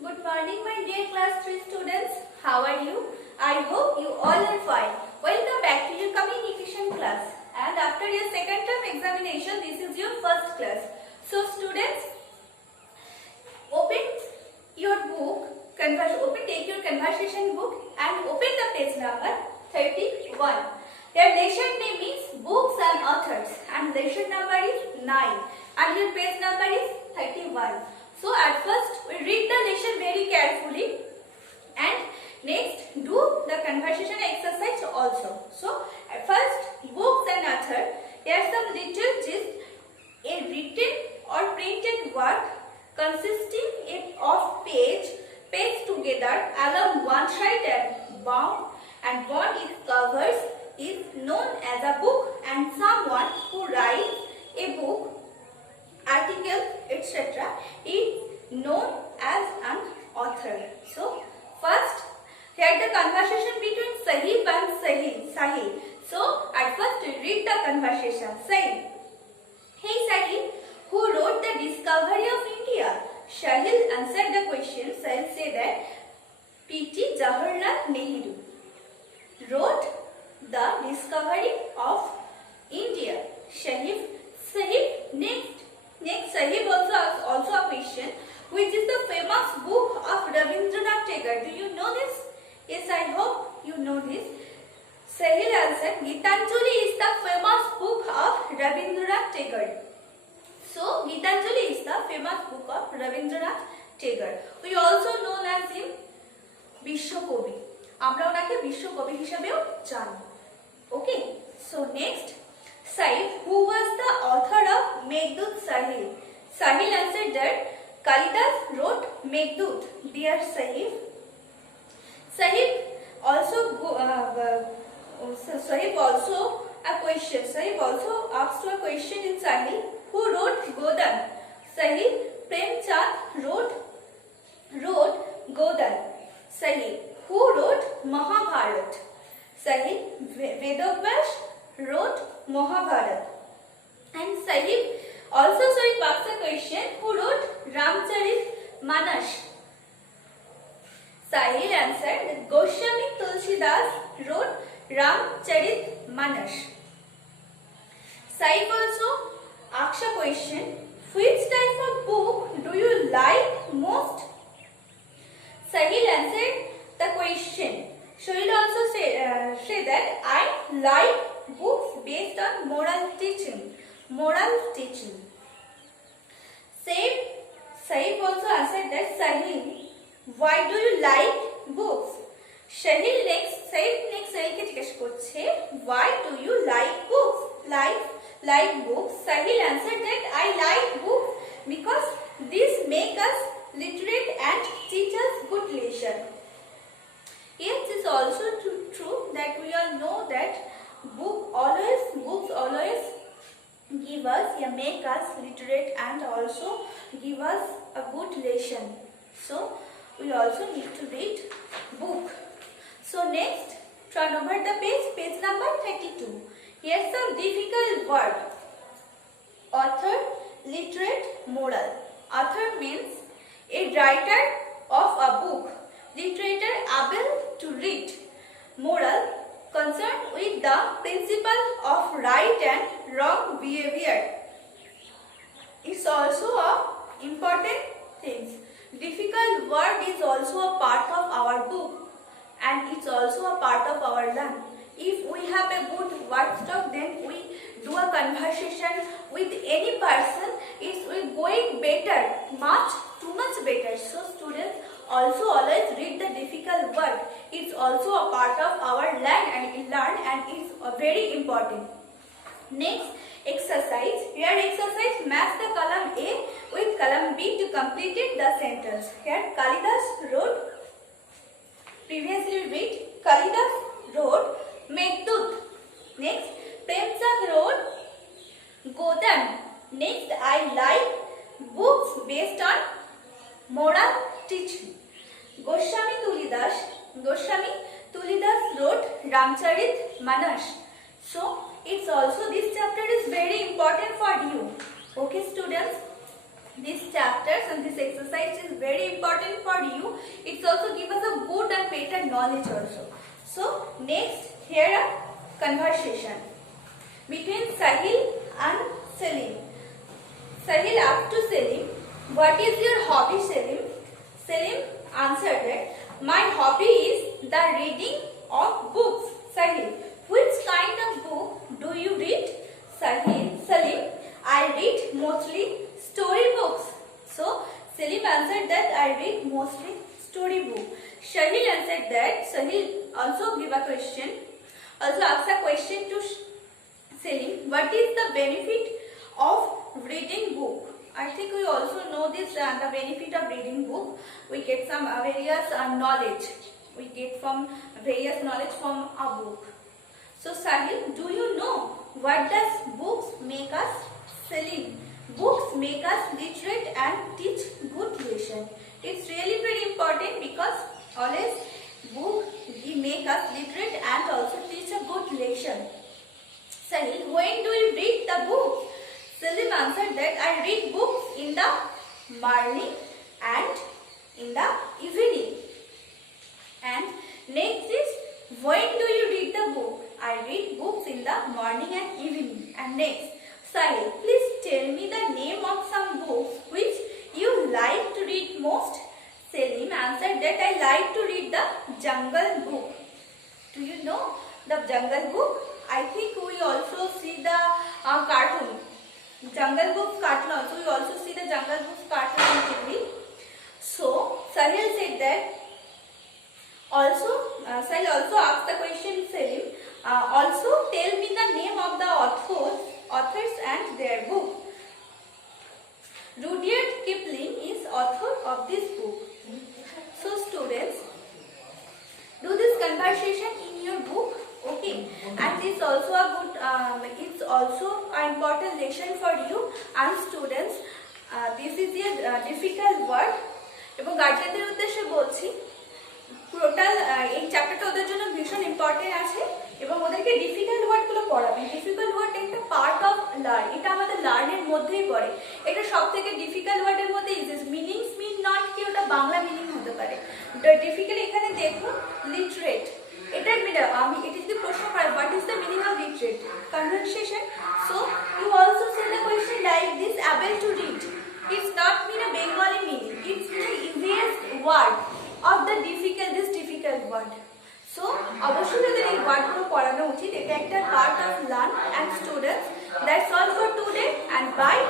Good morning, my dear class 3 students. How are you? I hope you all are fine. Welcome back to your communication class. And after your second term examination, this is your first class. So students, open your book, take your conversation book and open the page number 31. Your lesson name is Books and Authors and lesson number is 9 and your page number is 31. So at first we read the lesson very carefully and next do the conversation exercise also. So at first, books and author, here are some little gist. A written or printed work consisting of page together along one side and bound its covers is known as a book, and someone who writes a book, article, etc. is known as an author. So first, here the conversation between Sahib and Sahil. So at first we read the conversation. Sahib: Hey Sahil, who wrote the discovery of India? Sahil answered the question. Sahil said that P.T. Jawaharlal Nehru wrote the discovery of India. Sahib next Sahib also a question. Which is the famous book of Rabindranath Tagore? Do you know this? Yes, I hope you know this. Sahil answered, Gitanjali is the famous book of Rabindranath Tagore. So, Gitanjali is the famous book of Rabindranath Tagore. We also known as him Bishwakobi. আমরা ওনাকে বিশ্বকবি হিসেবেও জানি. Okay. So next, Sahib, who was the author of Meghdut Sahil? Sahil answered that Kalidas wrote Meghdut. Dear Sahib, Sahib also a question. Sahib also asked a question in Sahil. Who wrote Godan? Sahib, Premchand wrote Godan. Sahib, who wrote Mahabharat? Sahib, Vedavyas wrote Mahabharat. And Sahib also asked a question. Who wrote Ramcharit Manas? Sahil answered that Goswami Tulsidas wrote Ramcharit Manas. Sahib also asked a question. Which type of book do you like most? Sahil answered the question. Sahil also say that I like books based on moral teaching. Sahib also answered that Sahil, why do you like books? Sahil next Sahilকে জিজ্ঞেস করছে, why do you like books? Like books. Sahil answered that I like books because these make us literate and teach us good lesson. Yes, it's also true that we all know that books always give us, make us literate and also give us a good lesson. So we also need to read book. So next, turn over the page number 32. Here's some difficult word. Author, literate, moral. Author means a writer of a book. Literature able to read. Moral, concerned with the principle of right and wrong behavior. It's also a important thing. Difficult word is also a part of our book and it's also a part of our learn. If we have a good word stock, then we do a conversation with any person, it's going better, too much better. So students also always read the difficult word. It's also a part of our learn and it's very important. Next exercise. Here exercise, match the column A with column B to complete the sentence. Here Kalidas wrote, previously read, Kalidas wrote Meghdut. Next, Premchand wrote Godan. Next, I like books based on moral teaching. Goswami Tulidas wrote Ramcharit Manas. So it's also, this chapter is very important for you. Okay students, these chapters and this exercise is very important for you. It's also give us a good and better knowledge also. So next, here a conversation between Sahil and Selim. Sahil asked to Selim, "What is your hobby, Selim?" Selim answered that, "My hobby is the reading of books." Sahil, "Which kind of book do you read?" Selim, "I read mostly storybooks." So Selim answered that, "I read mostly storybook." Sahil answered that. Sahil also asked a question to Selim, "What is the benefit of reading book?" I think we also know this, the benefit of reading book. We get some various knowledge. We get from various knowledge from a book. So Sahil, "Do you know what does books make us?" Selim, "Books make us literate and teach good lesson." It's really very important because always book make us literate and also teach a good lesson. Sahil, "When do you read the book?" Selim answered that, "I read books in the morning and in the evening." And next is, "When do you read the book?" "I read books in the morning and evening." And next, Sahil, "Please tell me the name of some books which you like to read most." Selim answered that, "I like to read the Jungle Book." Do you know the Jungle Book? I think we also see the cartoon. Jungle Book cartoon also. We also see the Jungle Book cartoon on TV. So Sahil said that. Sahil also asked the question Selim. Also tell me the name of the authors and their book. Rudyard Kipling is author of this book. So students, do this conversation in your book, okay? And it's also a good, it's also an important lesson for you and students. This is a difficult word. এবং গার্জিয়ানদের উদ্দেশ্যে বলছি, total এই চ্যাপ্টারটা ওদের জন্য ভীষণ important আছে এবং ওদেরকে ডিফিকাল্ট ওয়ার্ডগুলো পড়াবেন। ডিফিকাল্ট ওয়ার্ড একটা পার্ট অফ লার্ন, এটা আমাদের লার্নের মধ্যেই পড়ে। এটা সব থেকে ডিফিকাল্ট ওয়ার্ডের মধ্যে ইজিয়েস্ট। মিনিংস মিন নট কি ওটা বাংলা মিনিং হতে পারে। ডিফিকাল্ট এখানে দেখুন লিটারেট, এটার আমি এটা যদি প্রশ্ন করে what is the meaning of literate conversation, so you also say the question like this, able to read. It's not mean a Bengali meaning. It's the easiest word of the difficult word. So অবশ্যই তাদের এই ওয়ার্ডগুলো পড়ানো উচিত। এটা একটা part of learn and students. That's all for today and bye.